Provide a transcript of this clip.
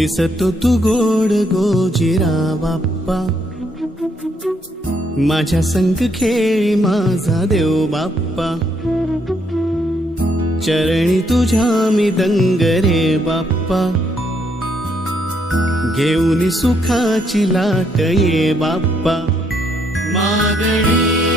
दिसतो तू गोड गोजिरा बाप्पा, माझ्या संग खेळी माझा देव बाप्पा, चरणी तुझ्या मी दंग रे बाप्पा, घेऊन सुखाची लाट ये बाप्पा, मागणी